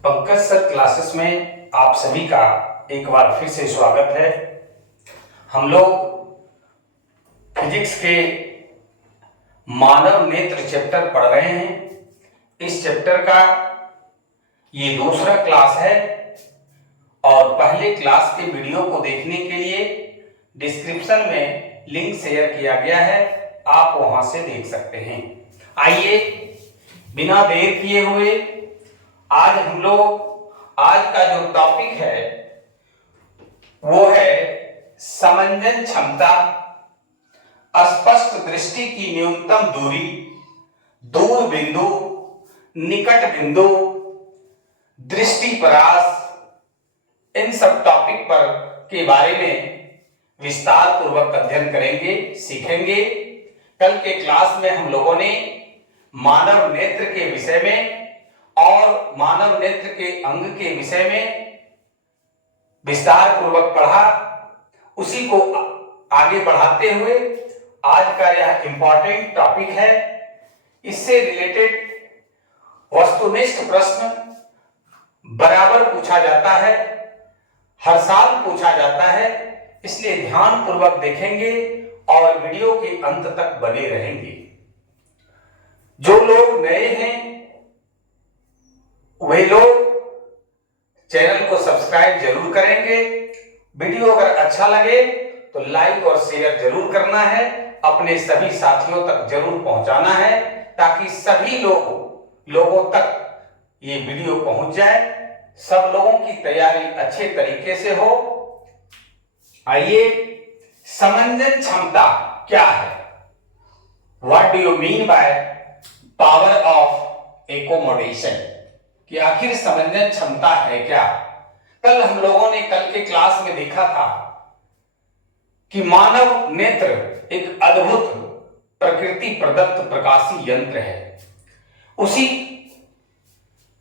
Pankaj sir classes में आप सभी का एक बार फिर से स्वागत है। हम लोग फिजिक्स के मानव नेत्र चैप्टर पढ़ रहे हैं। इस चैप्टर का ये दूसरा क्लास है और पहले क्लास के वीडियो को देखने के लिए डिस्क्रिप्शन में लिंक शेयर किया गया है, आप वहां से देख सकते हैं। आइए बिना देर किए हुए आज का जो टॉपिक है वो है समंजन क्षमता, स्पष्ट दृष्टि की न्यूनतम दूरी, दूर बिंदु, निकट बिंदु, दृष्टिपरास, इन सब टॉपिक पर के बारे में विस्तार पूर्वक अध्ययन करेंगे, सीखेंगे। कल के क्लास में हम लोगों ने मानव नेत्र के विषय में और मानव नेत्र के अंग के विषय में विस्तार पूर्वक पढ़ा। उसी को आगे बढ़ाते हुए आज का यह इंपॉर्टेंट टॉपिक है। इससे रिलेटेड वस्तुनिष्ठ प्रश्न बराबर पूछा जाता है, हर साल पूछा जाता है, इसलिए ध्यान पूर्वक देखेंगे और वीडियो के अंत तक बने रहेंगे। जो लोग नए हैं वे लोग चैनल को सब्सक्राइब जरूर करेंगे। वीडियो अगर अच्छा लगे तो लाइक और शेयर जरूर करना है, अपने सभी साथियों तक जरूर पहुंचाना है ताकि सभी लोगों तक ये वीडियो पहुंच जाए, सब लोगों की तैयारी अच्छे तरीके से हो। आइए, समंजन क्षमता क्या है? What do you mean by power of accommodation? कि आखिर समंजन क्षमता है क्या? कल हम लोगों ने कल के क्लास में देखा था कि मानव नेत्र एक अद्भुत प्रकृति प्रदत्त प्रकाशीय यंत्र है। उसी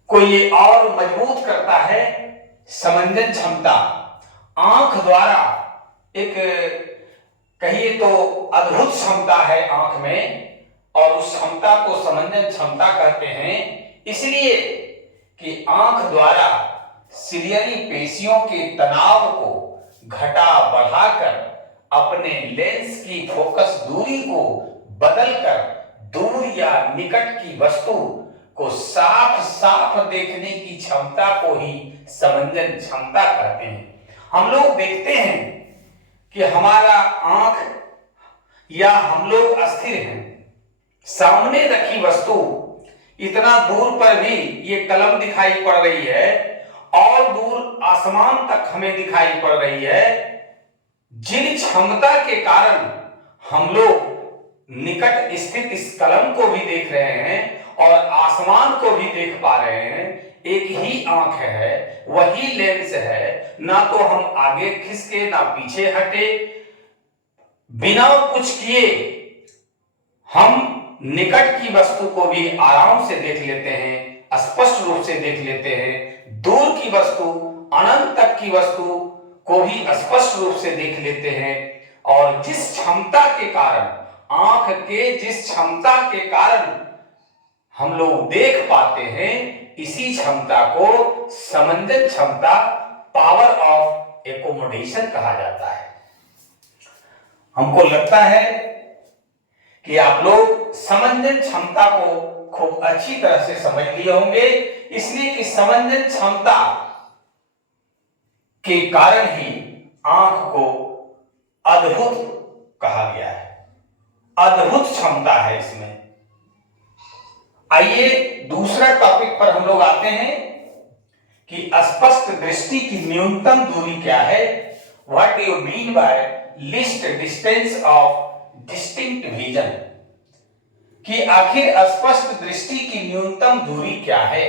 को ये और मजबूत करता है समंजन क्षमता। आंख द्वारा एक कहिए तो अद्भुत क्षमता है आंख में, और उस क्षमता को समंजन क्षमता कहते हैं, इसलिए कि आंख द्वारा सिलियरी पेशियों के तनाव को घटा बढ़ाकर अपने लेंस की फोकस दूरी को बदलकर दूर या निकट की वस्तु को साफ साफ देखने की क्षमता को ही समंजन क्षमता कहते हैं। हम लोग देखते हैं कि हमारा आंख या हम लोग अस्थिर हैं, सामने रखी वस्तु इतना दूर पर भी ये कलम दिखाई पड़ रही है और दूर आसमान तक हमें दिखाई पड़ रही है। जिन क्षमता के कारण हम लोग निकट स्थित इस कलम को भी देख रहे हैं और आसमान को भी देख पा रहे हैं, एक ही आंख है, वही लेंस है, ना तो हम आगे खिसके ना पीछे हटे, बिना कुछ किए हम निकट की वस्तु को भी आराम से देख लेते हैं, स्पष्ट रूप से देख लेते हैं, दूर की वस्तु, अनंत तक की वस्तु को भी स्पष्ट रूप से देख लेते हैं। और जिस क्षमता के कारण, आंख के जिस क्षमता के कारण हम लोग देख पाते हैं, इसी क्षमता को समंजन क्षमता, पावर ऑफ एकोमोडेशन कहा जाता है। हमको लगता है कि आप लोग समंजन क्षमता को खूब अच्छी तरह से समझ लिए होंगे, इसलिए कि समंजन क्षमता के कारण ही आंख को अद्भुत कहा गया है। अद्भुत क्षमता है इसमें। आइए दूसरा टॉपिक पर हम लोग आते हैं कि स्पष्ट दृष्टि की न्यूनतम दूरी क्या है? What do you mean by least distance of distinct vision? कि आखिर स्पष्ट दृष्टि की न्यूनतम दूरी क्या है?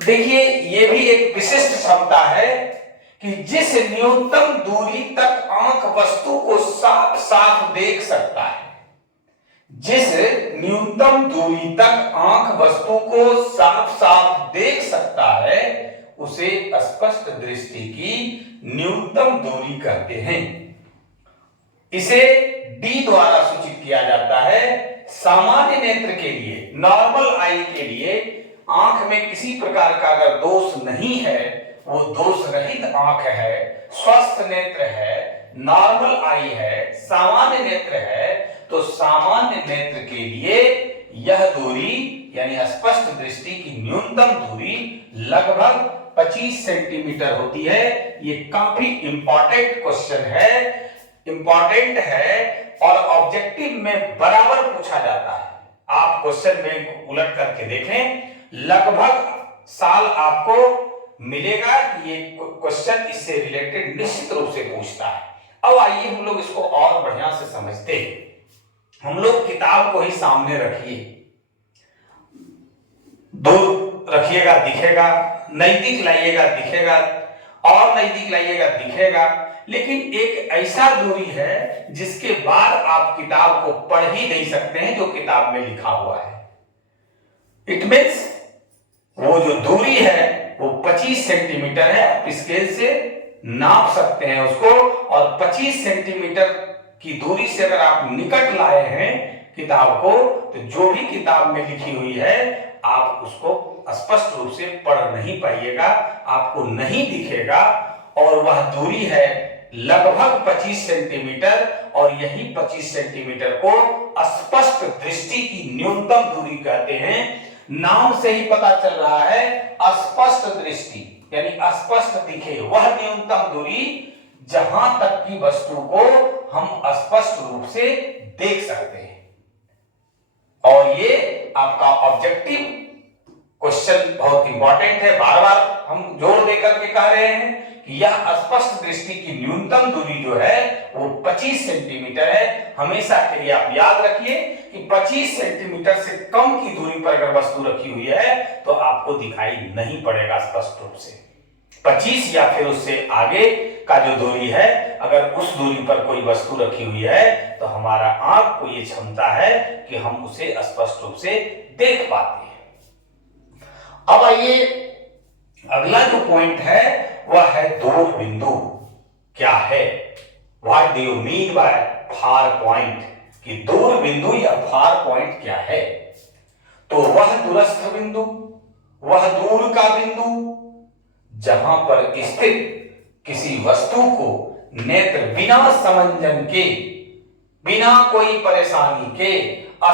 देखिए, यह भी एक विशिष्ट क्षमता है कि जिस न्यूनतम दूरी तक आंख वस्तु को साफ साफ देख सकता है, जिस न्यूनतम दूरी तक आंख वस्तु को साफ साफ देख सकता है, उसे स्पष्ट दृष्टि की न्यूनतम दूरी कहते हैं। इसे डी द्वारा सूचित किया जाता है। सामान्य नेत्र के लिए, नॉर्मल आई के लिए आंख में किसी प्रकार का अगर दोष नहीं है, वो दोष रहित आंख है, स्वस्थ नेत्र है, नॉर्मल आई है, सामान्य नेत्र है, तो सामान्य नेत्र के लिए यह दूरी यानी स्पष्ट दृष्टि की न्यूनतम दूरी लगभग 25 सेंटीमीटर होती है। ये काफी इंपॉर्टेंट क्वेश्चन है, इंपॉर्टेंट है और ऑब्जेक्टिव में बराबर पूछा जाता है। आप क्वेश्चन में उलट करके देखें, लगभग साल आपको मिलेगा कि ये क्वेश्चन इससे रिलेटेड निश्चित रूप से पूछता है। अब आइए हम लोग इसको और बढ़िया से समझते हैं। हम लोग किताब को ही सामने रखिए, दूर रखिएगा दिखेगा, नजदीक लाइएगा दिखेगा, और नजदीक लाइएगा दिखेगा, लेकिन एक ऐसा दूरी है जिसके बाद आप किताब को पढ़ ही नहीं सकते हैं जो किताब में लिखा हुआ है। इट मीन्स वो जो दूरी है वो 25 सेंटीमीटर है। आप स्केल से नाप सकते हैं उसको, और 25 सेंटीमीटर की दूरी से अगर आप निकट लाए हैं किताब को, तो जो भी किताब में लिखी हुई है आप उसको स्पष्ट रूप से पढ़ नहीं पाइएगा, आपको नहीं दिखेगा। और वह दूरी है लगभग 25 सेंटीमीटर, और यही 25 सेंटीमीटर को स्पष्ट दृष्टि की न्यूनतम दूरी कहते हैं। नाम से ही पता चल रहा है स्पष्ट दृष्टि यानी स्पष्ट दिखे वह न्यूनतम दूरी जहां तक की वस्तु को हम स्पष्ट रूप से देख सकते हैं। और ये आपका ऑब्जेक्टिव क्वेश्चन बहुत इंपॉर्टेंट है, बार बार हम जोर देकर के कह रहे हैं कि यह स्पष्ट दृष्टि की न्यूनतम दूरी जो है वो 25 सेंटीमीटर है। हमेशा के लिए आप याद रखिए कि 25 सेंटीमीटर से कम की दूरी पर अगर वस्तु रखी हुई है तो आपको दिखाई नहीं पड़ेगा स्पष्ट रूप से। 25 या फिर उससे आगे का जो दूरी है, अगर उस दूरी पर कोई वस्तु रखी हुई है तो हमारा आंख को ये क्षमता है कि हम उसे स्पष्ट रूप से देख पाते हैं। अब आइए अगला जो पॉइंट है वह है दूर बिंदु क्या है। What do you mean by far point, कि दूर बिंदु या फार पॉइंट क्या है। तो वह दूरस्थ बिंदु, वह दूर का बिंदु जहां पर स्थित किसी वस्तु को नेत्र बिना समंजन के, बिना कोई परेशानी के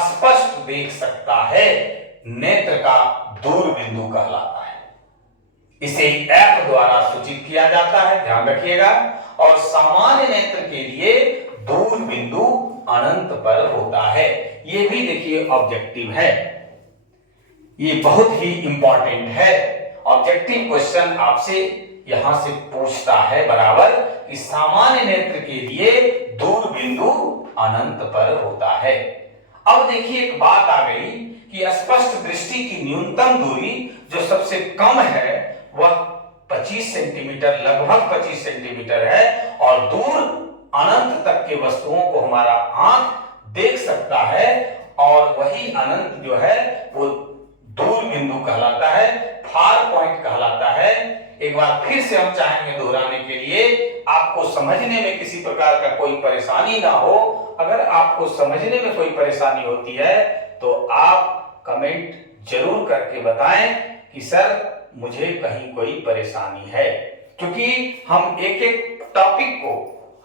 स्पष्ट देख सकता है, नेत्र का दूर बिंदु कहलाता है। इसे एफ द्वारा सूचित किया जाता है, ध्यान रखिएगा। और सामान्य नेत्र के लिए दूर बिंदु अनंत पर होता है। ये भी देखिए ऑब्जेक्टिव है, ये बहुत ही इंपॉर्टेंट है। ऑब्जेक्टिव क्वेश्चन आपसे यहां से पूछता है बराबर कि सामान्य नेत्र के लिए दूर बिंदु अनंत पर होता है। अब देखिए एक बात आ गई कि स्पष्ट दृष्टि की न्यूनतम दूरी जो सबसे कम है वह 25 सेंटीमीटर, लगभग 25 सेंटीमीटर है, और दूर अनंत तक के वस्तुओं को हमारा आंख देख सकता है, और वही अनंत जो है वो दूर बिंदु कहलाता है, फार पॉइंट कहलाता है। एक बार फिर से हम चाहेंगे दोहराने के लिए, आपको समझने में किसी प्रकार का कोई परेशानी ना हो। अगर आपको समझने में कोई परेशानी होती है तो आप कमेंट जरूर करके बताएं कि सर मुझे कहीं कोई परेशानी है, क्योंकि हम एक एक टॉपिक को,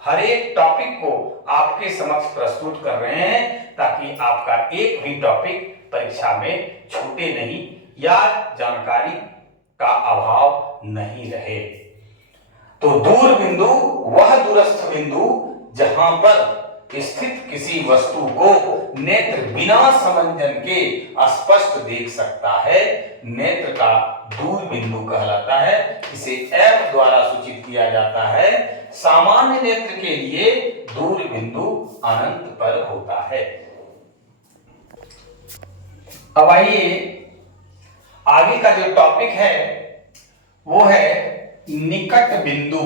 हर एक टॉपिक को आपके समक्ष प्रस्तुत कर रहे हैं ताकि आपका एक भी टॉपिक परीक्षा में छूटे नहीं या जानकारी का अभाव नहीं रहे। तो दूर बिंदु वह दूरस्थ बिंदु जहां पर स्थित किसी वस्तु को नेत्र बिना समंजन के स्पष्ट देख सकता है, नेत्र का दूर बिंदु कहलाता है। इसे एफ द्वारा सूचित किया जाता है। सामान्य नेत्र के लिए दूर बिंदु अनंत पर होता है। अब आइए आगे का जो टॉपिक है वो है निकट बिंदु,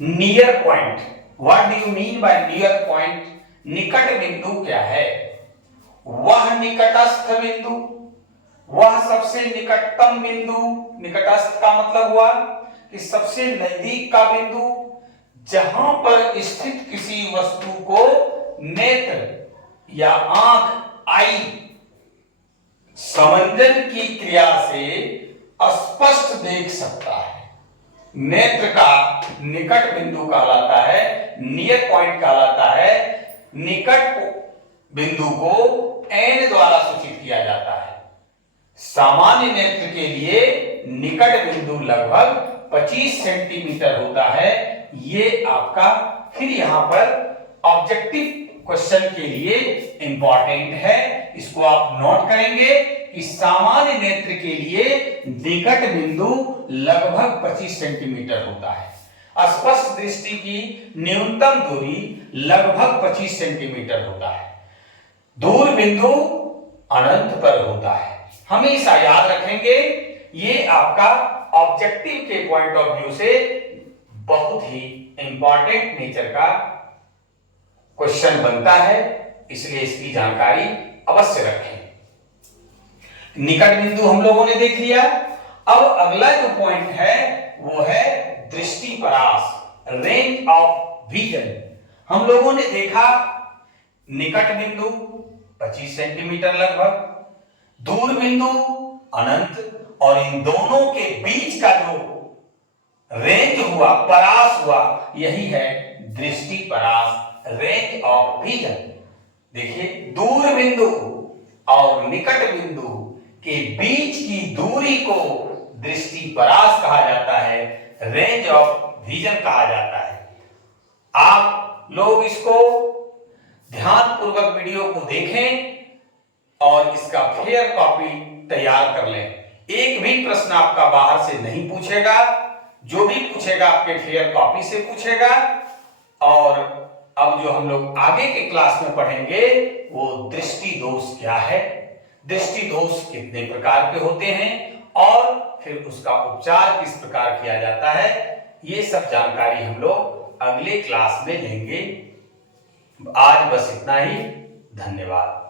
near point. What do you mean by near point, निकट बिंदु क्या है। वह निकटस्थ बिंदु, वह सबसे निकटतम बिंदु, निकटस्थ का मतलब हुआ कि सबसे नजदीक का बिंदु, जहां पर स्थित किसी वस्तु को नेत्र या आंख, आई समंजन की क्रिया से स्पष्ट देख सकता है। नेत्र का निकट बिंदु कहलाता है, नियर पॉइंट कहलाता है। निकट बिंदु को n द्वारा सूचित किया जाता है। सामान्य नेत्र के लिए निकट बिंदु लगभग 25 सेंटीमीटर होता है। ये आपका फिर यहां पर ऑब्जेक्टिव क्वेश्चन के लिए इंपॉर्टेंट है, इसको आप नोट करेंगे कि सामान्य नेत्र के लिए निकट बिंदु लगभग 25 सेंटीमीटर होता है। स्पष्ट दृष्टि की न्यूनतम दूरी लगभग 25 सेंटीमीटर होता है। दूर बिंदु अनंत पर होता है। हमेशा याद रखेंगे, ये आपका ऑब्जेक्टिव के पॉइंट ऑफ व्यू से बहुत ही इंपॉर्टेंट नेचर का क्वेश्चन बनता है, इसलिए इसकी जानकारी अवश्य रखें। निकट बिंदु हम लोगों ने देख लिया। अब अगला जो पॉइंट है वो है दृष्टि परास, रेंज ऑफ विजन। हम लोगों ने देखा निकट बिंदु 25 सेंटीमीटर लगभग, दूर बिंदु अनंत, और इन दोनों के बीच का जो रेंज हुआ, परास हुआ, यही है दृष्टि परास, रेंज ऑफ विजन। देखिए, दूर बिंदु और निकट बिंदु के बीच की दूरी को दृष्टि परास कहा जाता है, रेंज ऑफ विजन कहा जाता है। आप लोग इसको ध्यान पूर्वक वीडियो को देखें और इसका फेयर कॉपी तैयार कर लें। एक भी प्रश्न आपका बाहर से नहीं पूछेगा, जो भी पूछेगा आपके फेयर कॉपी से पूछेगा। और अब जो हम लोग आगे के क्लास में पढ़ेंगे वो दृष्टि दोष क्या है, दृष्टि दोष कितने प्रकार के होते हैं और फिर उसका उपचार किस प्रकार किया जाता है, ये सब जानकारी हम लोग अगले क्लास में लेंगे। आज बस इतना ही। धन्यवाद।